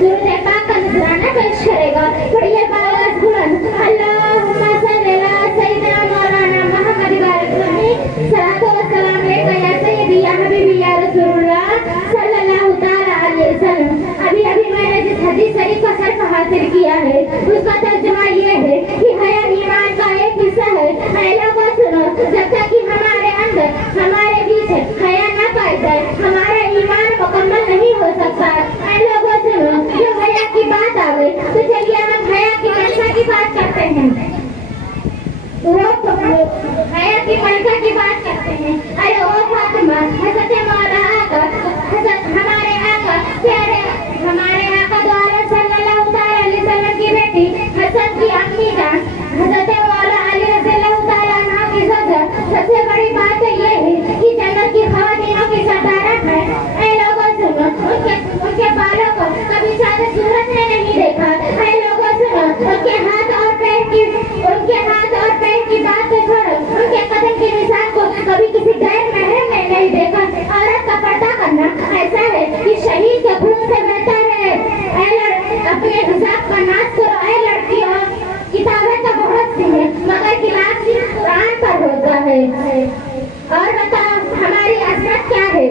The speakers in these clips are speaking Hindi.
दुरूद पाक का नजराना पेश करेगा। पढ़िए बालास बुलंद अल्लाहुम्मा सल्ली अला सय्यिदना मौलाना मुहम्मद सलातो व सलाम अलैका या सय्यदी या हबीबी या रसूलुल्लाह सल्लल्लाहु तआला अलैहि वसल्लम। अभी मैंने जिस हदीस शरीफ का शर्फ हासिल किया है उसका तर्जुमा ये है कि हया ईमान का एक हिस्सा है। ऐ लोगों सुनो, जब तक कि हमारे अंदर हमारे बीच हया न पाई जाए हमारा ईमान मुकम्मल नहीं हो सकता। ऐ लोगों सुनो, जो हया की बात आ गई तो चलिए हम हया की मंशा की बात करते हैं। हया की मंशा की बात करते हैं। अरे ओ फातिमा, हज़रत मौला आका हमारे आका प्यारे हमारे आका द्वारा सल्लल्लाहु अलैहि वसल्लम की बेटी हसन की अम्मी जान हज़रत मौला अली रज़ियल्लाहु तआला अन्हा की ज़ौजा। सबसे बड़ी बात ये है कि जन्नत की ख़वातीनों की सरदारत है। ऐ लोगों सुनो, उनके बालों को कभी शायद सूरत ने नहीं देखा। ऐ लोगों सुनो, उनके हाथ और पैर की बात तो छोड़ो, उनके कदम की निशान को कभी किसी गैर महरम ने नहीं देखा। औरत का पर्दा करना ऐसा है कि शहीद के खून से बेहतर है। अपने हिसाब का नाश करो। ऐ लड़कियों, किताबें तो बहुत सी है मगर खिलाफ सिर्फ कुरान पर होता है। और बताओ हमारी असरत क्या है?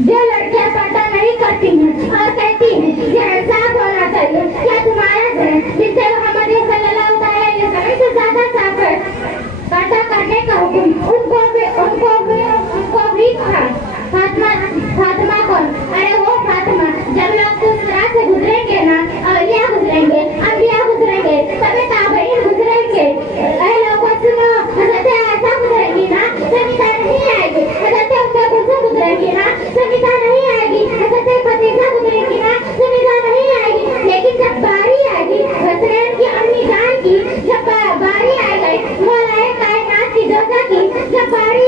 जो लड़कियां पर्दा नहीं करती हैं और कहती हैं कि इंसाफ होना चाहिए, क्या तुम्हारा जहन जिससे मोहम्मद सल्लल्लाहु अलैहि वसल्लम से ज्यादा साफ है? पर्दा करने का हुक्म उनको भी था। फातिमा कौन? अरे वो फातिमा, जब लोग उस राह से गुजरेंगे ना, औलिया गुजरेंगे, अंबिया गुजरेंगे, तभी ताबईन गुजरेंगे। ऐ लोगों सुनो, हज़रत आयशा गुजरेगी ना, सविता नहीं आएगी। हज़रत उम्मे कुलसूम गुजरेगी ना, सविता नहीं आएगी। हज़रत खदीजा गुजरेगी ना, सविता नहीं आएगी। लेकिन जब बारी आएगी हसनैन की अम्मी जान की, जब बारी आ गई मौलाए कायनात की ज़ौजा की, जब बारी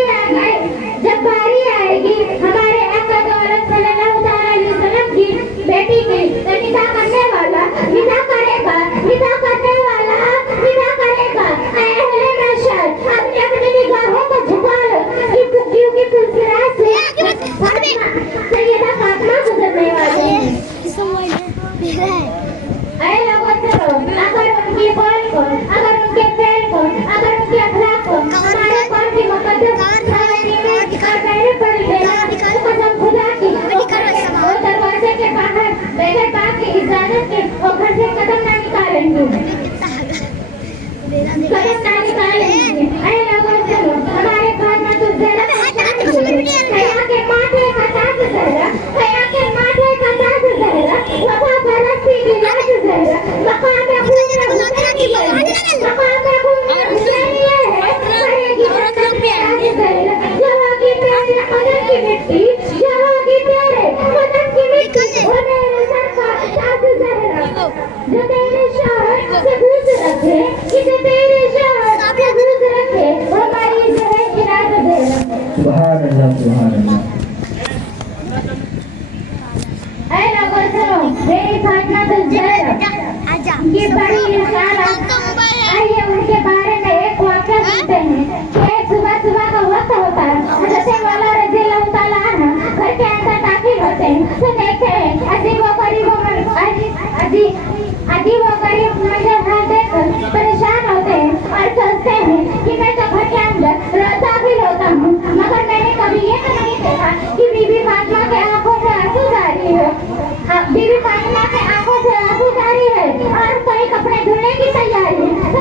आएगी हमारे आका दौलत सल्लल्लाहु अलैहि वसल्लम की बेटी की, तो निकाह करने वाला निकाह करेगा। ऐ अहले महशर, अपनी निगाहों को झुका लो क्योंकि पुलसिराज से सैयदा फातिमा गुजरने वाली है। ऐ लोगों सुनो, अगर उनकी कौल को, अगर उनके फेल को, अगर उनके अखलाक को हमारे कौम की मुकद्दस और पहले पड़ गया तो कसम खुदा की वो दरवाजे के बाहर बगैर बाप की इजाजत के वो घर से कदम ना निकालेंगे। ऐ लोगों सुनो, हमारे फातिमा तो ज़हरा हया के माथे का ताज ज़हरा, हया के माथे का ताज ज़हरा, वफा परस्ती की लाज ज़हरा, मकाम हुसैन की मकाम हुसैनिया है। करेगी ज़हरा, जवागी तेरे कदम की मिट्टी, जवागी तेरे कदम की मिट्टी, वो मेरे सर का ताज ज़हरा, जो तेरे शहर से दूर रखे, इसे तेरे शहर से दूर रखे, वो हमारी ज़हरा की नाज़ ज़हरा। सुभान अल्लाह, सुभान अल्लाह। ऐ लोगों सुनो, मेरी फातिमा तो ज़हरा की बड़ी इंशाअल्लाह। आइए उनके बारे में एक वाक़या सुनते हैं। एक सुबह का वक्त होता है, हज़रत मौला रज़ियल्लाहु तआला अन्हा घर के अंदर दाखिल होते हैं तो देखते हैं अजीब व गरीब मंजर हाल देखकर परेशान होते हैं और सोचते हैं कि मैं तो घर के अंदर दाखिल होता हूँ मगर मैंने कभी ये तो नहीं देखा कि बीबी फातिमा के आंखों से आंसू जारी है। बीबी फातिमा के आंखों से आंसू जारी है और कई कपड़े धुलने की तैयारी है, तो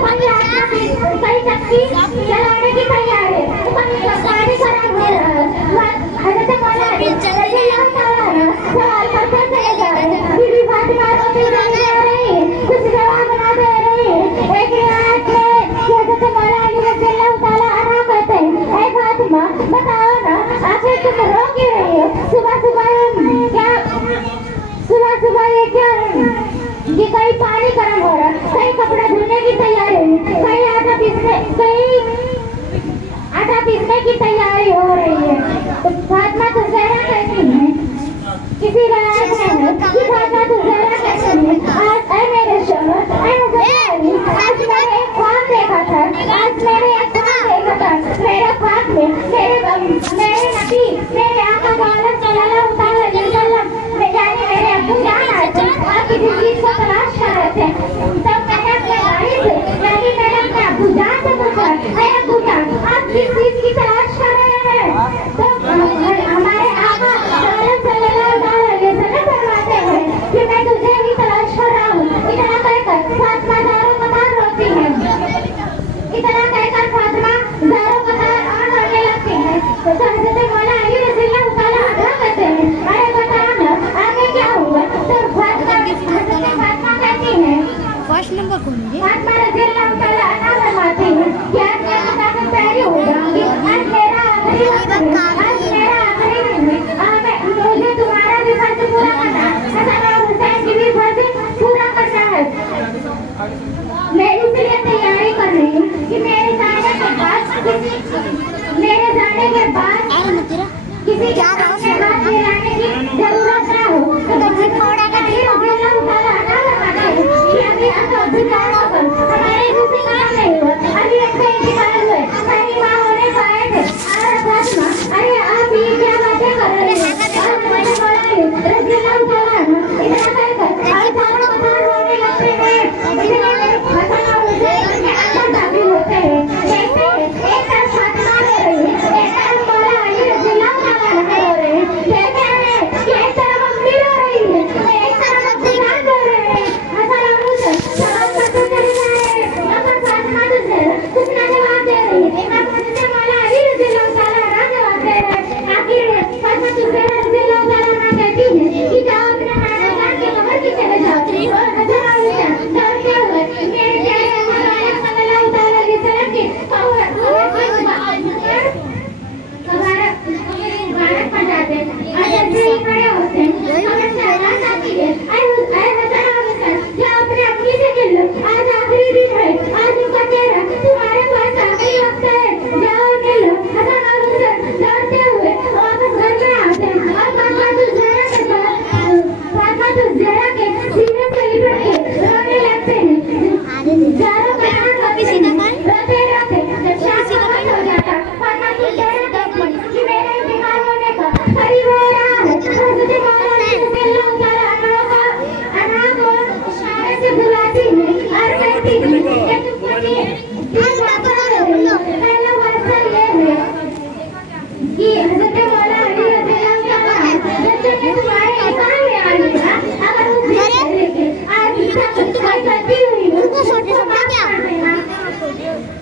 कई चक्की चलाने की तैयारी है, तो कई गाड़ी खराब हो रहा है। हज़रत मौला रज़ियल्लाहु तआला अन्हा सवाल करते चले जा रहे हैं। बीबी फातिमा रोती चली जा रही है, कुछ जवाब ना दे रही है। एक रिवायत में हज़रत मौला अली रज़ियल्लाहु तआला अन्हा कहते हैं, ऐ फातिमा बताओ ना, आखिर तुम रो क्यों रही हो? सुबह ये क्या है कि कहीं पानी गर्म हो रहा है, कहीं कपड़ा धुलने की तैयारी है, कहीं आटा पीसने की तैयारी हो रही है। तो फातिमा तो ज़हरा कहती है, किसी रिवायत में है कि फातिमा तो ज़हरा कहती है, आज ऐ मेरे शौहर, ऐ हज़रत अली, आज मैंने एक ख्वाब देखा था, मेरे ख्वाब में मेरे नबी मेरे आका सल्लल्लाहु अलैहि वसल्लम यानी मेरे अब्बू किसी के सामने हाथ फैलाने की जरूरत ना हो तो थोड़ा का ढेर अल्लाह ताला अता फरमाता है कि अभी आप अभिकारों पर हमारे किसी काम नहीं हुआ अभी अच्छा इंतकाल हुए सारी माँ होने को आए थे और फातिमा अरे आप ये क्या बातें कर रहे हैं और मैंने बोला रज़ी अल्लाह ताला इतना कहकर और सारे पठान रोने लगते हैं इसलिए हसन और हुसैन के अंदर दाखिल होते हैं देखते हैं एक तरफ फातिमा रो रही है एक तरफ मौला अली रज़ी अल्लाह ताला रो रहे हैं देखते हैं कि एक तरफ अम्मी रो रही है एक तरफ अब्दुल्लाह रो रहे हैं हसन और हुसैन सलाम करते चले जा रहे हैं मगर फातिमा तो कुछ ना जवाब दे रही है अब मुझसे मौला अली रज़ी अल्लाह ताला ना जवाब दे रहे हैं आखिर फातिमा तो रज़ी अल्लाह ताला ना कहती है कि जाओ अपने नाना जान के कब्र की चले जाओ और हसन और हुसैन डरते हुए मेरे प्यारे हमारे सल्लल्लाहु ताला अलैहि वसल्लम की मुबारक पड़ जाते हैं और जैसे ही खड़े होते हैं कब्र से आवाज आती है ऐ हसन और हुसैन जो अपने अपनी से मिल लो आज आखिरी दिन है आज उनका चेहरा तुम्हारे पास आखिरी वक्त है जाओ मिल लो हसन और हुसैन डरते हुए वापस घर में आते हैं और फातिमा तो ज़हरा के सीने से लिपट के रोने लगते हैं चारों कनार होते हैं रोते रोते जब शाम का वक्त हो जाता फातिमा तो ज़हरा देखती कि मेरे इंतकाल होने का करीब हो रहा है हज़रत मौला अली रज़ियल्लाहु ताला अन्हु को इशारे से बुलाती है और कहती है कि तुम दिल बात कर रहे हो पहला वर्षन ये है कि हज़रत मौला अली रज़ियल्लाहु ताला जब मैं तुम्हारे निकाह में आई ना अगर उस दिन लेके आज तक कोई गलती हुई हो तो छोटे छोटे क्या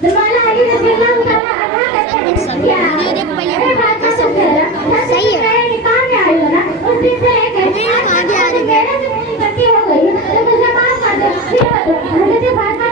मौला अली रज़ियल्लाहु ताला अन्हु कहते हैं क्या अरे बात तो सब सही है मेरे निकाह में आई हो ना उस दिन से लेके आज तक मेरे से मेरी गलती हो गई तो मुझे माफ कर दो फिर हज़रत फातिमा